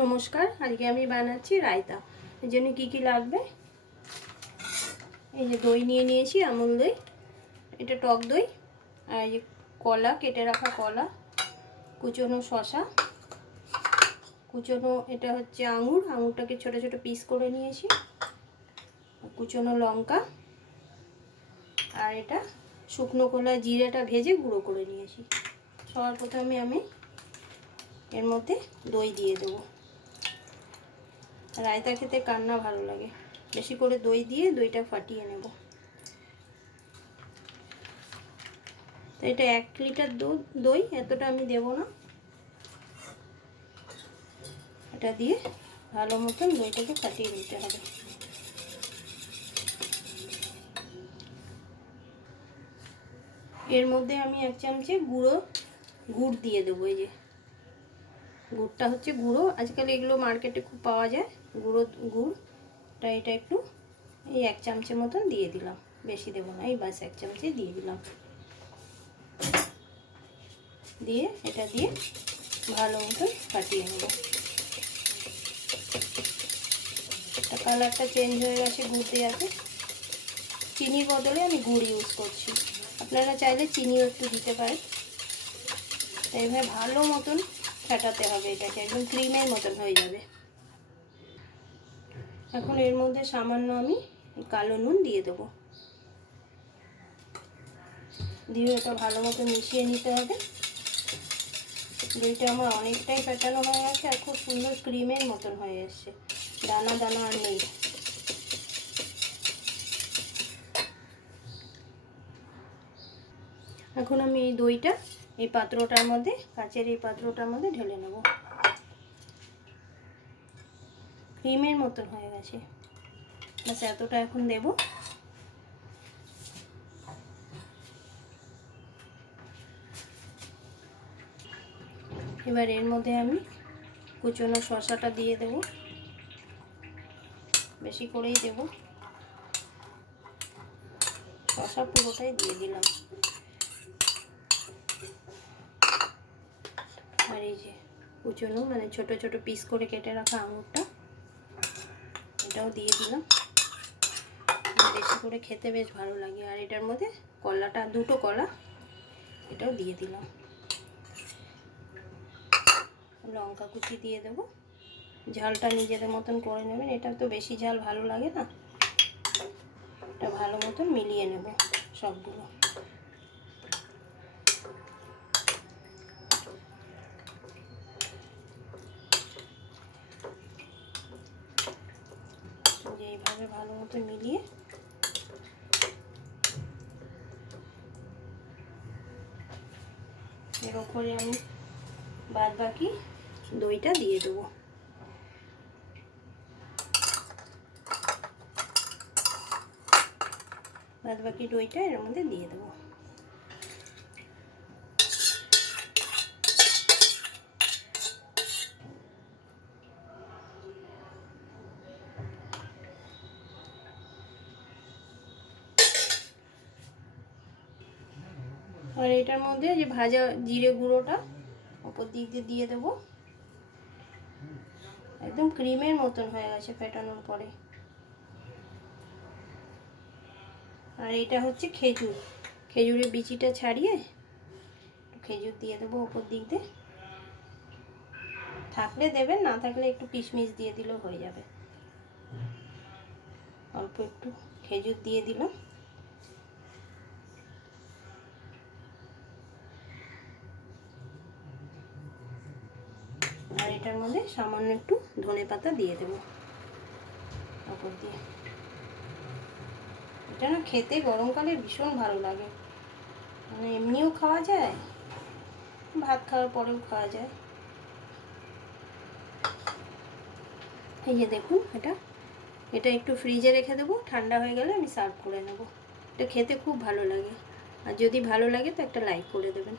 নমস্কার, আজকে আমি বানাচ্ছি রায়তা। এর জন্য কী কী লাগবে, এই যে দই নিয়ে নিয়েছি, আমুল দই, এটা টক দই, আর এই যে কলা, কেটে রাখা কলা, কুচনো শসা, কুচনো এটা হচ্ছে আঙুর, আঙুরটাকে ছোট ছোট পিস করে নিয়েছি, কুচনো লঙ্কা, আর এটা শুকনো কলা জিরাটা ভেজে গুঁড়ো করে নিয়েছি। সবার প্রথমে আমি এর মধ্যে দই দিয়ে দেবো। রায়তা খেতে কার না ভালো লাগে, বেশি করে দই দিয়ে দইটা ফাটিয়ে নেব। তো এটা 1 লিটার দই, এতটা আমি দেব না। এটা দিয়ে ভালো মতন দইটাকে ফাটিয়ে নিতে হবে। এর মধ্যে আমি 1 চামচে গুড় দিয়ে দেবো। এই যে গুড়টা হচ্ছে গুঁড়ো, আজকাল এগুলো মার্কেটে খুব পাওয়া যায়, গুড়টা এটা একটু এই 1 চামচের মতন দিয়ে দিলাম, বেশি দেবো না, এই বাস 1 চামচে দিয়ে দিলাম। দিয়ে এটা দিয়ে ভালো মতন ফাটিয়ে নেব। এটা কালারটা চেঞ্জ হয়ে গেছে গুড় দেওয়াতে। চিনির বদলে আমি গুড় ইউজ করছি, আপনারা চাইলে চিনিও একটু দিতে পারেন। তাই এইভাবে ভালো মতন ফাটাতে হবে, এটাকে একদম ক্রিমের মতন হয়ে যাবে। এখন এর মধ্যে সামান্য আমি কালো নুন দিয়ে দেবো, দিয়ে এটা ভালো মতো মিশিয়ে নিতে হবে। দইটা আমার অনেকটাই ফেটানো হয়ে গেছে আর খুব সুন্দর ক্রিমের মতন হয়ে এসছে, দানা দানা আর নেই। এখন আমি এই দইটা এই পাত্রটার মধ্যে, কাচের এই পাত্রটার মধ্যে ঢেলে নেব। ক্রিমের মতন হয়ে গেছে, বাস এতটা এখন দেব। এবার এর মধ্যে আমি কুচনো শসাটা দিয়ে দেব, বেশি করেই দেব, শসা পুরোটাই দিয়ে দিলাম। আর এই যে কুচনো মানে ছোট ছোট পিস করে কেটে রাখা আঙুরটা, এটাও দিয়ে দিলাম। বেশি করে খেতে বেশ ভালো লাগে। আর এটার মধ্যে কলাটা, 2টো কলা, এটাও দিয়ে দিলাম। লঙ্কা কুচি দিয়ে দেবো, ঝালটা নিজেদের মতন করে নেবেন, এটা তো বেশি ঝাল ভালো লাগে না। এটা ভালো মতন মিলিয়ে নেব সবগুলো। এইভাবে ভালো মতো মিলিয়ে এর ওপরে আমি বাদ বাকি দইটা দিয়ে দেবো। বাদ বাকি দইটা এর মধ্যে দিয়ে দেবো। আর এটার মধ্যে যে ভাজা জিরে গুঁড়োটা উপর দিক দিয়ে দেবো। একদম ক্রিমের মতন হয়ে গেছে ফেটানোর পরে। আর এটা হচ্ছে খেজুর, খেজুরের বিচিটা ছাড়িয়ে খেজুর দিয়ে দেবো উপর দিক দিয়ে। থাকলে দেবেন, না থাকলে একটু কিশমিশ দিয়ে দিলেও হয়ে যাবে। অল্প একটু খেজুর দিয়ে দিলাম। আর এটার মধ্যে সামান্য একটু ধনেপাতা দিয়ে দেবো উপর দিয়ে। এটা না খেতে গরমকালে ভীষণ ভালো লাগে, মানে এমনিও খাওয়া যায়, ভাত খাওয়ার পরেও খাওয়া যায়। এই যে দেখুন, এটা একটু ফ্রিজে রেখে দেবো, ঠান্ডা হয়ে গেলে আমি সার্ভ করে নেব। এটা খেতে খুব ভালো লাগে, আর যদি ভালো লাগে তো একটা লাইক করে দেবেন।